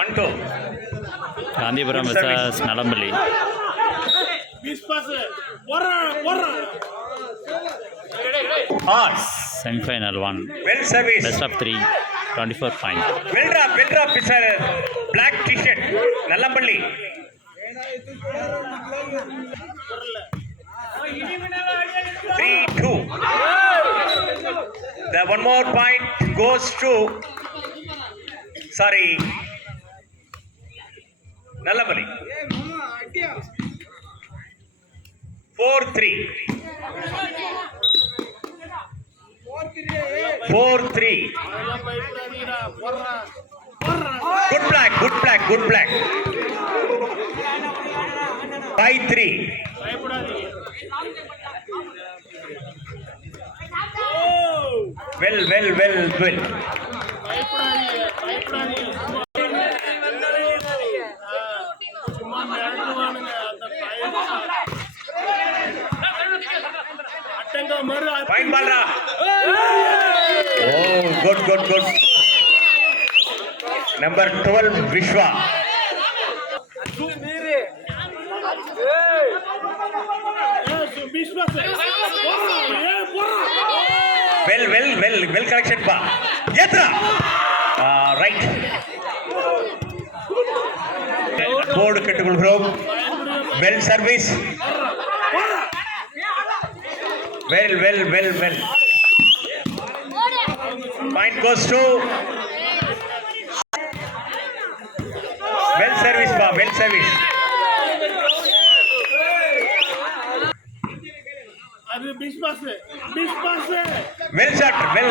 1-2. Gandhipuram vs Nalampalli. Semi-final 1. Well service. Best of 3. 24 points. Well drop, sir. Black t-shirt. Nallambally. 3-2. The one more point goes to. Sorry. Nallambally. 4-3. 4-3. Good black. 5-3. Well. Fine ball ra. Oh, good. Number 12, Vishwa. Well correction pa. Yatra. Right. Board critical group. Well service. Well. Point goes to. Well service pa. Well service. Well shot. Well.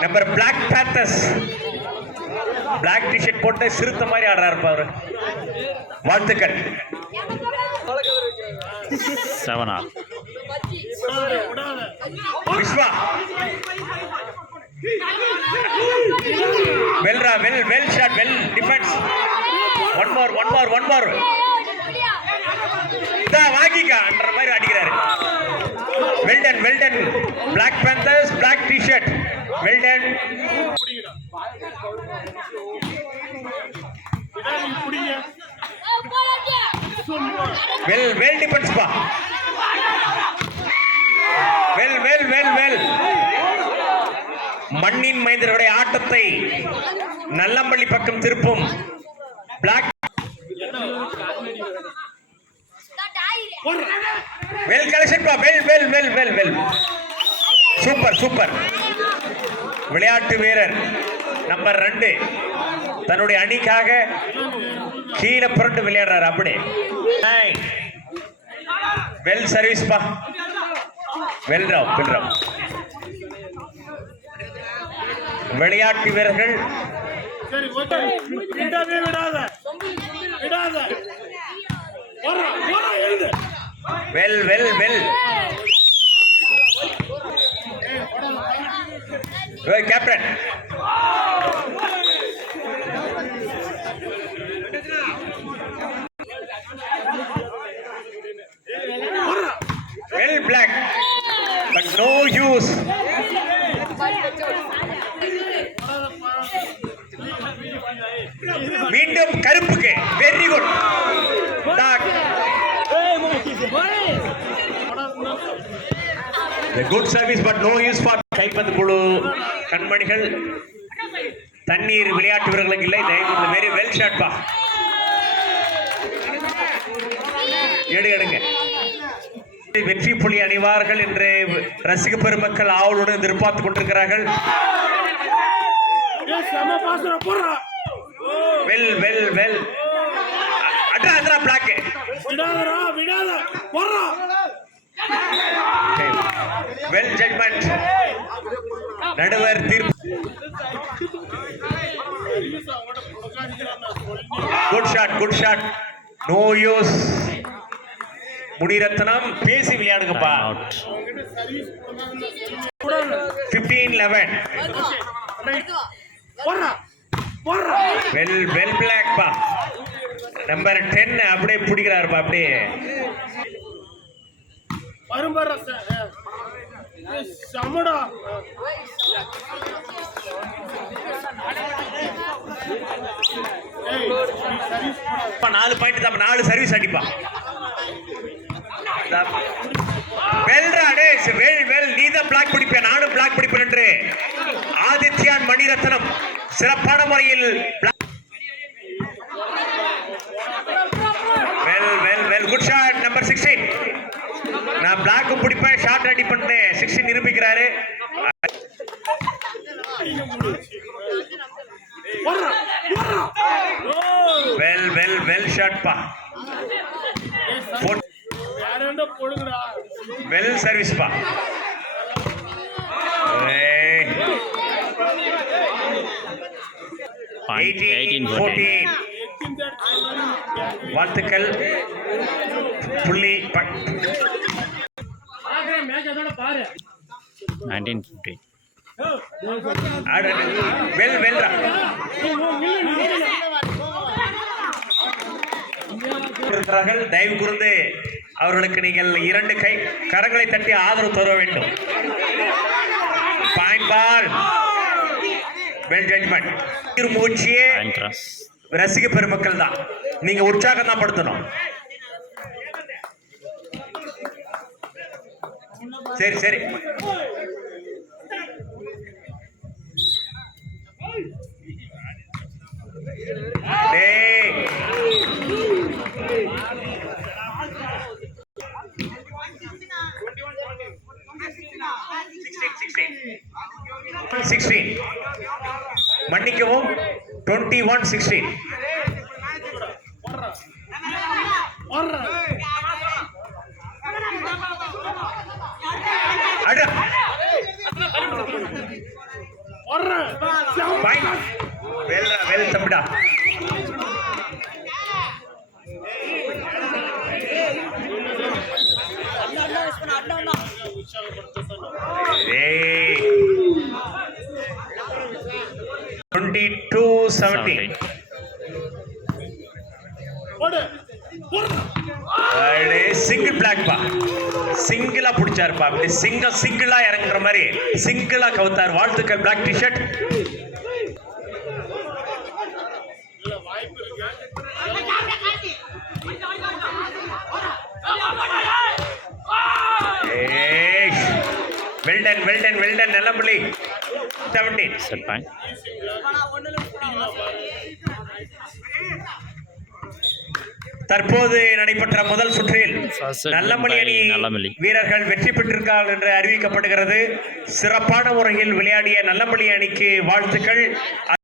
Number Black Panthers. Black t-shirt போட்டு சிறுத்தை மாதிரி ஆடுறாரு பாரு. வாழ்த்துக்கள். 7-all. Vishwa. Well shot. Well defense. One more. வாங்கிக்கா என்ற மாதிரி அடிக்கிறாரு. Well done. Black Panthers, black t-shirt. Well done. Well defense pa. Well. மண்ணின் மைந்தர்களுடைய ஆட்டத்தை நல்லம்பள்ளி பக்கம் திருப்பும் Black. Well collection pa. Well. Super. விளையாட்டு வீரர் நம்பர் 2 தன்னுடைய அணிக்காக கீழே புரண்டு விளையாடுறாரு அப்படி. வெல் சர்வீஸ் பா. வெல் ராவ். விளையாட்டு வீரர்கள் well captain. Well black, but no use. மீண்டும் கருப்புக்கு. Very good. Good service but no use for கைப்பந்து குழு கண்மணிகள். தண்ணீர் விளையாட்டு வீரர்களுக்கு இல்லை. வெரி வெல் ஷாட் பா. எடுங்க. வெற்றி புலி அணிவார்கள் என்று ரசிக பெருமக்கள் ஆவலுடன் எதிர்பார்த்துக் கொண்டிருக்கிறார்கள். வெல் அட்ரா பிளாக். Well judgement. நடுவர் தீர்ப்பு. Good shot. No use. முடிரத்னம் பேசி விளையாடுங்கப்பா. 15-11. வெல் பிளாக் பா. நம்பர் 10 அப்படியே பிடிக்கிறாருப்பா. அப்படியே சமடா 4 பாயிண்ட் தான், 4 சர்வீஸ் அடிப்பான். நீதான் பிளாக் பிடிப்பேன், நானும் பிளாக் பிடிப்பேன் என்று ஆதித்யான் மணிரத்னம் சிறப்பான முறையில் குட் ஷாட் நம்பர் 16. நான் பிளாக் பிடிப்பேன், ஷாட் அடி பண்ணேன் 16 நிரூபிக்கிறாரு. வெல் ஷாட் பா, வெல் சர்வீஸ் பா. Point 18-14. வாழ்த்துக்கள். புள்ளி 19-15. தயவு கூர்ந்து அவர்களுக்கு நீங்கள் 2 கரங்களை தட்டி ஆதரவு தர வேண்டும். பாயிண்ட் பால், வெல் ஜட்ஜ்மெண்ட். மூச்சியே ரசிக பெருமக்கள் தான், நீங்க உற்சாகம் தான் படுத்தணும். சரி சரி, மன்னிக்கவும் 21-16. வெல் தம்பிடா. Hey. 22-17. சிங்கிள் பிளாக் பா, சிங்கிளா பிடிச்சாருப்பா. அப்படி சிங்கிளா இறங்குற மாதிரி சிங்கிளா கவுத்தார். வாழ்த்துக்கள் black T-shirt. Well done Nallapalli 17. Set point. தற்போது நடைபெற்ற முதல் சுற்றில் நல்லமணி அணி வீரர்கள் வெற்றி பெற்றிருக்கார்கள் என்று அறிவிக்கப்படுகிறது. சிறப்பான முறையில் விளையாடிய நல்லமணி அணிக்கு வாழ்த்துக்கள்.